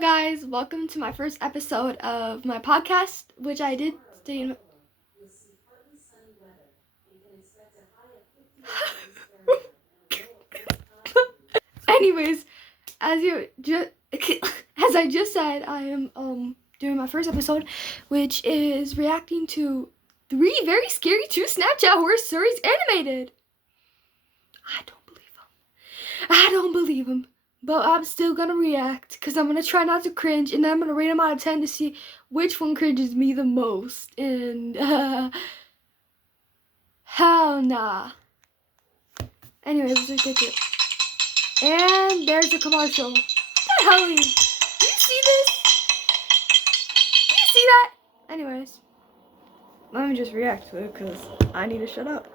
guys, welcome to my first episode of my podcast, which I did stay in. Anyways, as I just said, I am doing my first episode, which is reacting to 3 very scary true Snapchat horror stories animated. I don't believe them. But I'm still gonna react because I'm gonna try not to cringe, and then I'm gonna rate them out of 10 to see which one cringes me the most. And hell nah. Anyways, let's get it. And there's the commercial. What the hell? Do you see this? Do you see that? Anyways, let me just react to it because I need to shut up.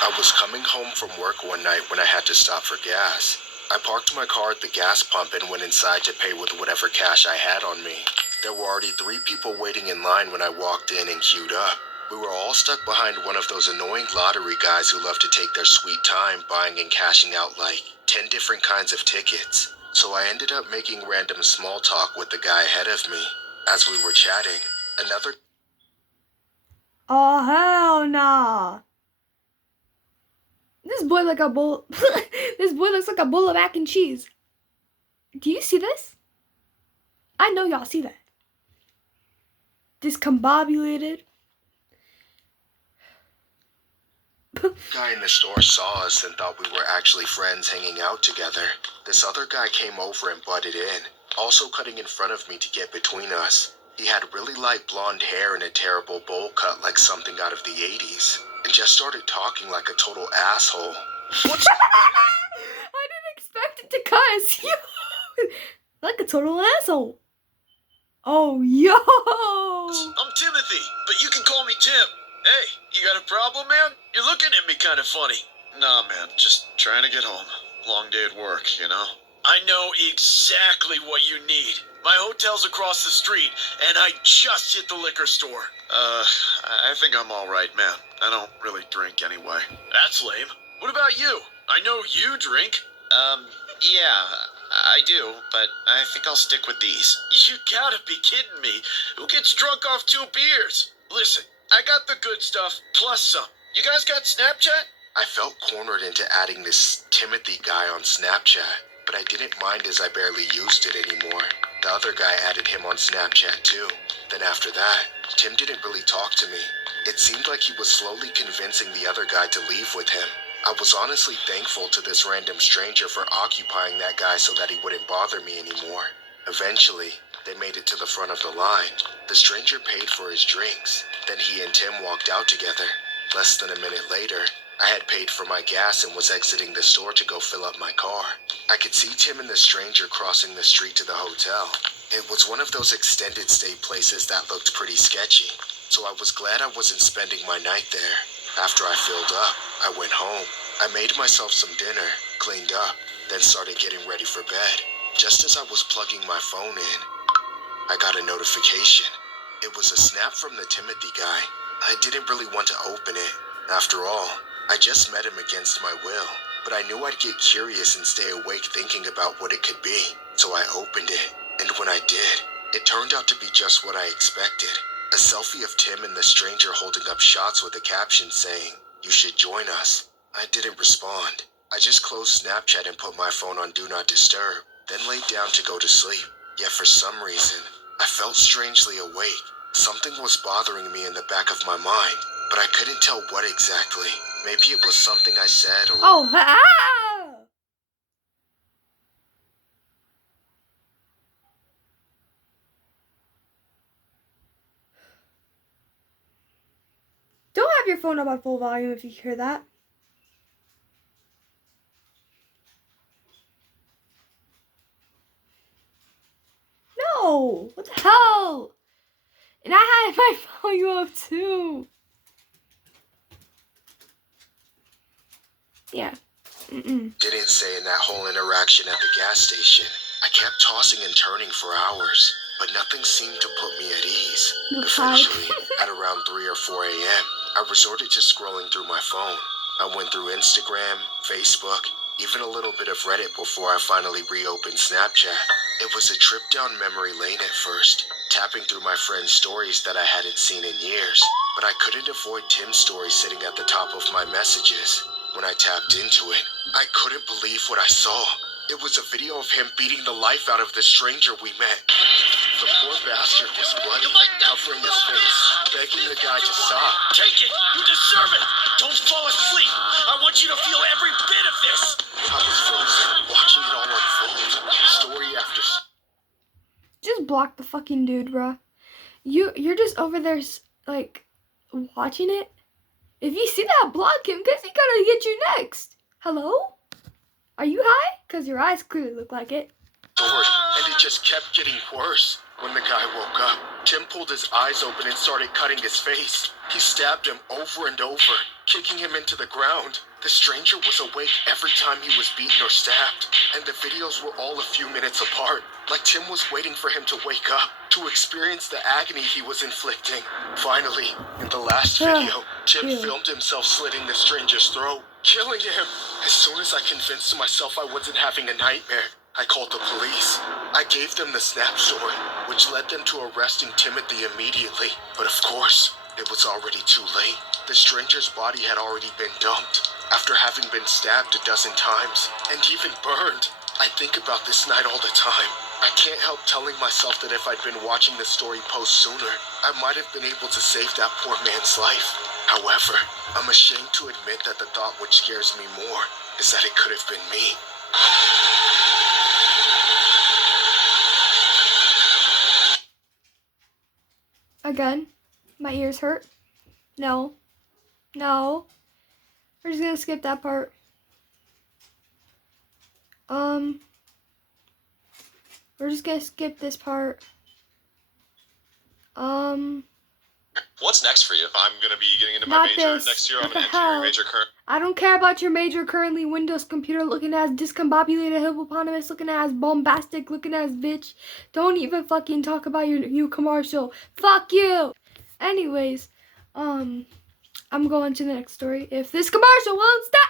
I was coming home from work one night when I had to stop for gas. I parked my car at the gas pump and went inside to pay with whatever cash I had on me. There were already 3 people waiting in line when I walked in and queued up. We were all stuck behind one of those annoying lottery guys who love to take their sweet time buying and cashing out like 10 different kinds of tickets. So I ended up making random small talk with the guy ahead of me. As we were chatting, another... Oh hell nah. This boy like a bowl. This boy looks like a bowl of mac and cheese. Do you see this? I know y'all see that. Discombobulated. guy in the store saw us and thought we were actually friends hanging out together. This other guy came over and butted in, also cutting in front of me to get between us. He had really light blonde hair and a terrible bowl cut like something out of the 80s, and just started talking like a total asshole. I didn't expect it to cuss. Like a total asshole. Oh, yo! I'm Timothy, but you can call me Tim. Hey, you got a problem, man? You're looking at me kind of funny. Nah, man, just trying to get home. Long day at work, you know? I know exactly what you need. My hotel's across the street, and I just hit the liquor store. I think I'm all right, man. I don't really drink anyway. That's lame. What about you? I know you drink. Yeah, I do, but I think I'll stick with these. You gotta be kidding me. Who gets drunk off 2 beers? Listen, I got the good stuff, plus some. You guys got Snapchat? I felt cornered into adding this Timothy guy on Snapchat, but I didn't mind as I barely used it anymore. The other guy added him on Snapchat too. Then after that, Tim didn't really talk to me. It seemed like he was slowly convincing the other guy to leave with him. I was honestly thankful to this random stranger for occupying that guy so that he wouldn't bother me anymore. Eventually, they made it to the front of the line. The stranger paid for his drinks. Then he and Tim walked out together. Less than a minute later, I had paid for my gas and was exiting the store to go fill up my car. I could see Tim and the stranger crossing the street to the hotel. It was one of those extended stay places that looked pretty sketchy, so I was glad I wasn't spending my night there. After I filled up, I went home. I made myself some dinner, cleaned up, then started getting ready for bed. Just as I was plugging my phone in, I got a notification. It was a snap from the Timothy guy. I didn't really want to open it. After all, I just met him against my will, but I knew I'd get curious and stay awake thinking about what it could be, so I opened it. And when I did, it turned out to be just what I expected. A selfie of Tim and the stranger holding up shots with a caption saying, "You should join us." I didn't respond. I just closed Snapchat and put my phone on Do Not Disturb, then laid down to go to sleep. Yet for some reason, I felt strangely awake. Something was bothering me in the back of my mind, but I couldn't tell what exactly. Maybe it was something I said or... Oh, ah! Don't have your phone up on full volume if you hear that. No! What the hell? hell? And I had my volume up too. Yeah. Didn't say in that whole interaction at the gas station. I kept tossing and turning for hours, but nothing seemed to put me at ease. Eventually, at around 3 or 4 a.m., I resorted to scrolling through my phone. I went through Instagram, Facebook, even a little bit of Reddit before I finally reopened Snapchat. It was a trip down memory lane at first, tapping through my friends' stories that I hadn't seen in years, but I couldn't avoid Tim's story sitting at the top of my messages. When I tapped into it, I couldn't believe what I saw. It was a video of him beating the life out of the stranger we met. The poor bastard was bloody, covering his face, begging the guy to stop. Take it! You deserve it! Don't fall asleep! I want you to feel every bit of this! I was frozen, watching it all unfold, story after Just block the fucking dude, bruh. You're just over there, like, watching it. If you see that, block him, because he gonna get you next. Hello? Are you high? Because your eyes clearly look like it. story, and it just kept getting worse. When the guy woke up, Tim pulled his eyes open and started cutting his face. He stabbed him over and over, kicking him into the ground. The stranger was awake every time he was beaten or stabbed, and the videos were all a few minutes apart, like Tim was waiting for him to wake up, to experience the agony he was inflicting. Finally, in the last video, Tim filmed himself slitting the stranger's throat, killing him. As soon as I convinced myself I wasn't having a nightmare, I called the police. I gave them the Snap story, which led them to arresting Timothy immediately. But of course, it was already too late. The stranger's body had already been dumped, after having been stabbed a dozen times, and even burned. I think about this night all the time. I can't help telling myself that if I'd been watching the story post sooner, I might have been able to save that poor man's life. However, I'm ashamed to admit that the thought which scares me more is that it could have been me. Again, my ears hurt. No. We're just gonna skip that part. We're just gonna skip this part. What's next for you? I'm gonna be getting into Not my major this. next year. What I'm the an engineering hell? major current. I don't care about your major currently. Windows computer looking ass, discombobulated hippopotamus looking ass, bombastic looking ass bitch. Don't even fucking talk about your new commercial. Fuck you. Anyways, I'm going to the next story. If this commercial won't stop.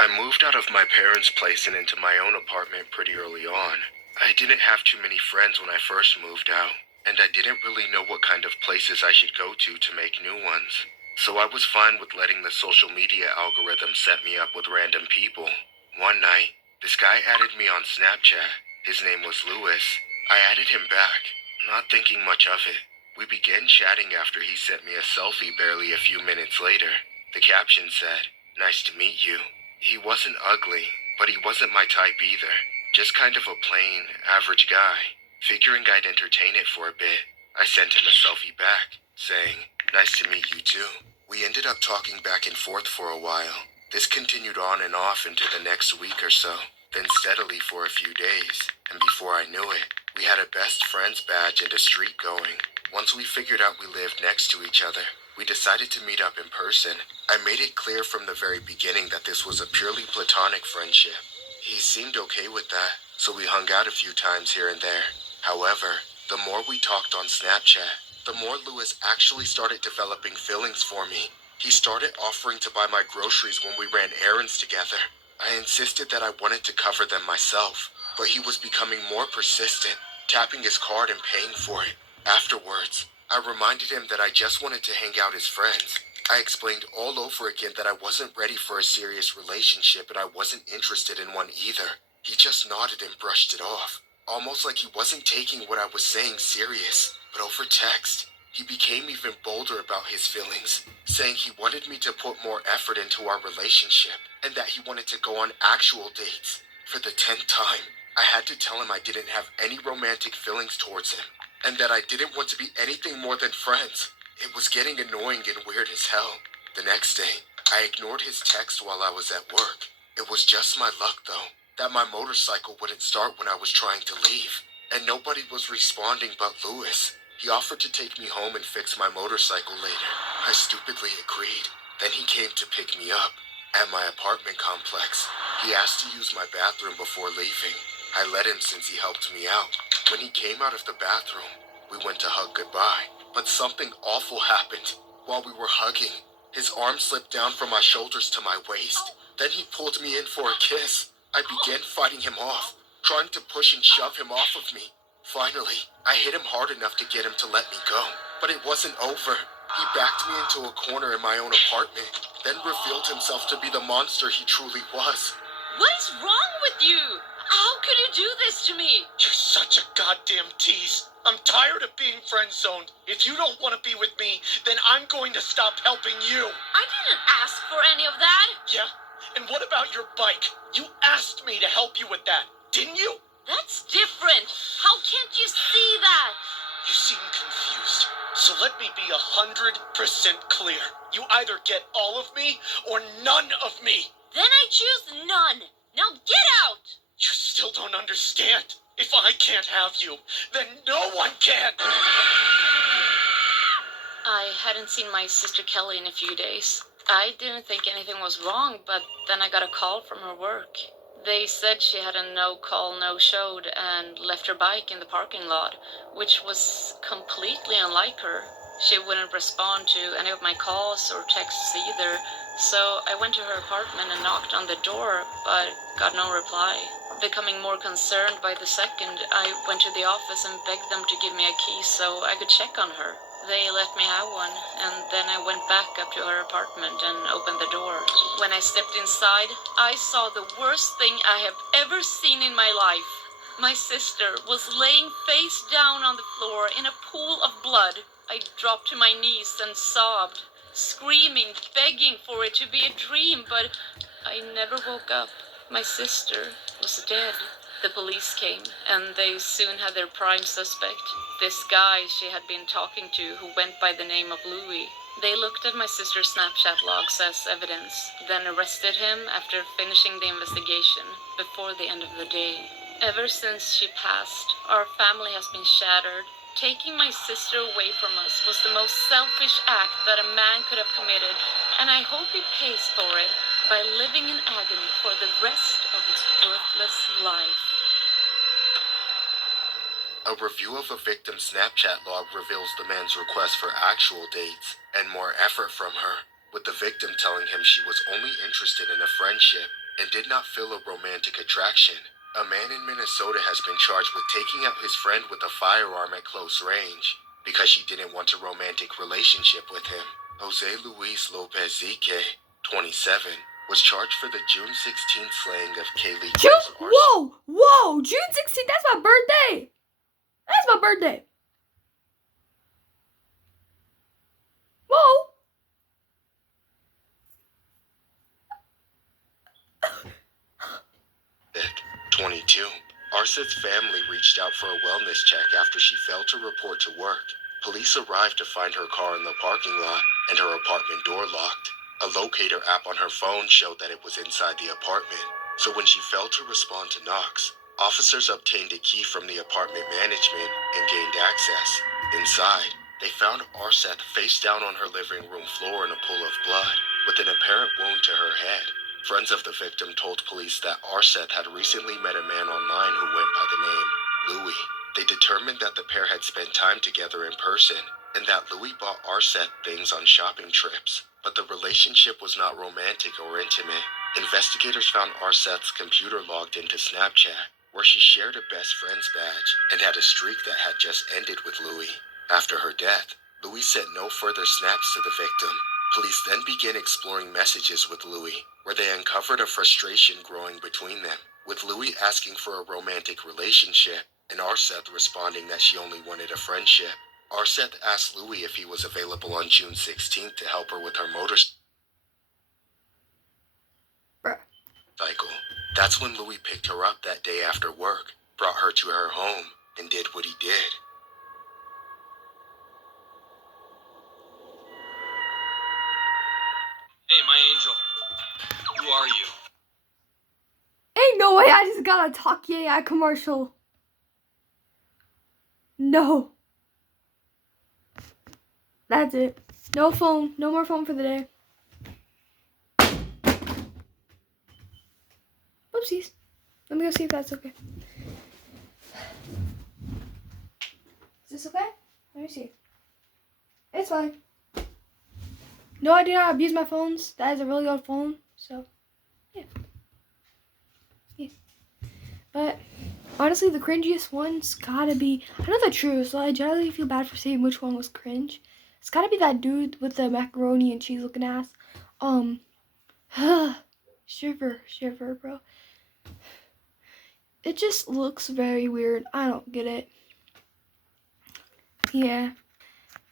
I moved out of my parents' place and into my own apartment pretty early on. I didn't have too many friends when I first moved out, and I didn't really know what kind of places I should go to make new ones. So I was fine with letting the social media algorithm set me up with random people. One night, this guy added me on Snapchat. His name was Lewis. I added him back, not thinking much of it. We began chatting after he sent me a selfie barely a few minutes later. The caption said, "Nice to meet you." He wasn't ugly, but he wasn't my type either. Just kind of a plain, average guy. Figuring I'd entertain it for a bit, I sent him a selfie back, saying, "Nice to meet you too." We ended up talking back and forth for a while. This continued on and off into the next week or so, then steadily for a few days, and before I knew it, we had a best friends badge and a streak going. Once we figured out we lived next to each other, we decided to meet up in person. I made it clear from the very beginning that this was a purely platonic friendship. He seemed okay with that, so we hung out a few times here and there. However, the more we talked on Snapchat, the more Lewis actually started developing feelings for me. He started offering to buy my groceries when we ran errands together. I insisted that I wanted to cover them myself, but he was becoming more persistent, tapping his card and paying for it. Afterwards, I reminded him that I just wanted to hang out as friends. I explained all over again that I wasn't ready for a serious relationship and I wasn't interested in one either. He just nodded and brushed it off, almost like he wasn't taking what I was saying serious. But over text, he became even bolder about his feelings, saying he wanted me to put more effort into our relationship and that he wanted to go on actual dates. For the 10th time, I had to tell him I didn't have any romantic feelings towards him, and that I didn't want to be anything more than friends. It was getting annoying and weird as hell. The next day, I ignored his text while I was at work. It was just my luck, though, that my motorcycle wouldn't start when I was trying to leave, and nobody was responding but Lewis. He offered to take me home and fix my motorcycle later. I stupidly agreed. Then he came to pick me up at my apartment complex. He asked to use my bathroom before leaving. I let him since he helped me out. When he came out of the bathroom, we went to hug goodbye. But something awful happened. While we were hugging, his arm slipped down from my shoulders to my waist. Then he pulled me in for a kiss. I began fighting him off, trying to push and shove him off of me. Finally, I hit him hard enough to get him to let me go. But it wasn't over. He backed me into a corner in my own apartment, then revealed himself to be the monster he truly was. What is wrong with you? How could you do this to me? You're such a goddamn tease. I'm tired of being friend-zoned. If you don't want to be with me, then I'm going to stop helping you. I didn't ask for any of that. Yeah? And what about your bike? You asked me to help you with that, didn't you? That's different. How can't you see that? You seem confused. So let me be 100% clear. You either get all of me or none of me. Then I choose none. Now get out! You still don't understand. If I can't have you, then no one can. I hadn't seen my sister Kelly in a few days. I didn't think anything was wrong, but then I got a call from her work. They said she had a no-call, no-showed and left her bike in the parking lot, which was completely unlike her. She wouldn't respond to any of my calls or texts either, so I went to her apartment and knocked on the door, but got no reply. Becoming more concerned by the second, I went to the office and begged them to give me a key so I could check on her. They let me have one, and then I went back up to her apartment and opened the door. When I stepped inside, I saw the worst thing I have ever seen in my life. My sister was laying face down on the floor in a pool of blood. I dropped to my knees and sobbed, screaming, begging for it to be a dream, but I never woke up. My sister was dead. The police came, and they soon had their prime suspect, this guy she had been talking to who went by the name of Louis. They looked at my sister's Snapchat logs as evidence, then arrested him after finishing the investigation before the end of the day. Ever since she passed, our family has been shattered. Taking my sister away from us was the most selfish act that a man could have committed, and I hope he pays for it by living in agony for the rest of his worthless life. A review of a victim's Snapchat log reveals the man's request for actual dates and more effort from her, with the victim telling him she was only interested in a friendship and did not feel a romantic attraction. A man in Minnesota has been charged with taking out his friend with a firearm at close range because she didn't want a romantic relationship with him. Jose Luis Lopez Zique, 27, was charged for the June 16th slaying of Kaylee. Whoa! June 16th, that's my birthday! That's my birthday! Whoa! 22. Arset's family reached out for a wellness check after she failed to report to work. Police arrived to find her car in the parking lot and her apartment door locked. A locator app on her phone showed that it was inside the apartment, so when she failed to respond to knocks, officers obtained a key from the apartment management and gained access. Inside, they found Arset face down on her living room floor in a pool of blood, with an apparent wound to her head. Friends of the victim told police that Arset had recently met a man online who went by the name Louis. They determined that the pair had spent time together in person, and that Louis bought Arset things on shopping trips. But the relationship was not romantic or intimate. Investigators found Arset's computer logged into Snapchat, where she shared a best friend's badge and had a streak that had just ended with Louis. After her death, Louis sent no further snaps to the victim. Police then began exploring messages with Louis, where they uncovered a frustration growing between them, with Louis asking for a romantic relationship and Arset responding that she only wanted a friendship. Arset asked Louis if he was available on June 16th to help her with her motorcycle. That's when Louis picked her up that day after work, brought her to her home, and did what he did. my angel. Who are you? Ain't no way I just got a Talkie AI commercial. No. That's it. No phone. No more phone for the day. Oopsies. Let me go see if that's okay. Is this okay? Let me see. It's fine. No, I do not abuse my phones. That is a really old phone. So, yeah. But honestly, the cringiest one's gotta be. I know they're true, so I generally feel bad for saying which one was cringe. It's gotta be that dude with the macaroni and cheese looking ass. Shiver, bro. It just looks very weird. I don't get it. Yeah.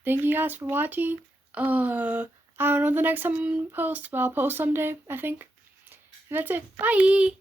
Thank you guys for watching. I don't know the next time I'm gonna post, but I'll post someday, I think. And that's it. Bye!